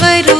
fight away.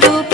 pero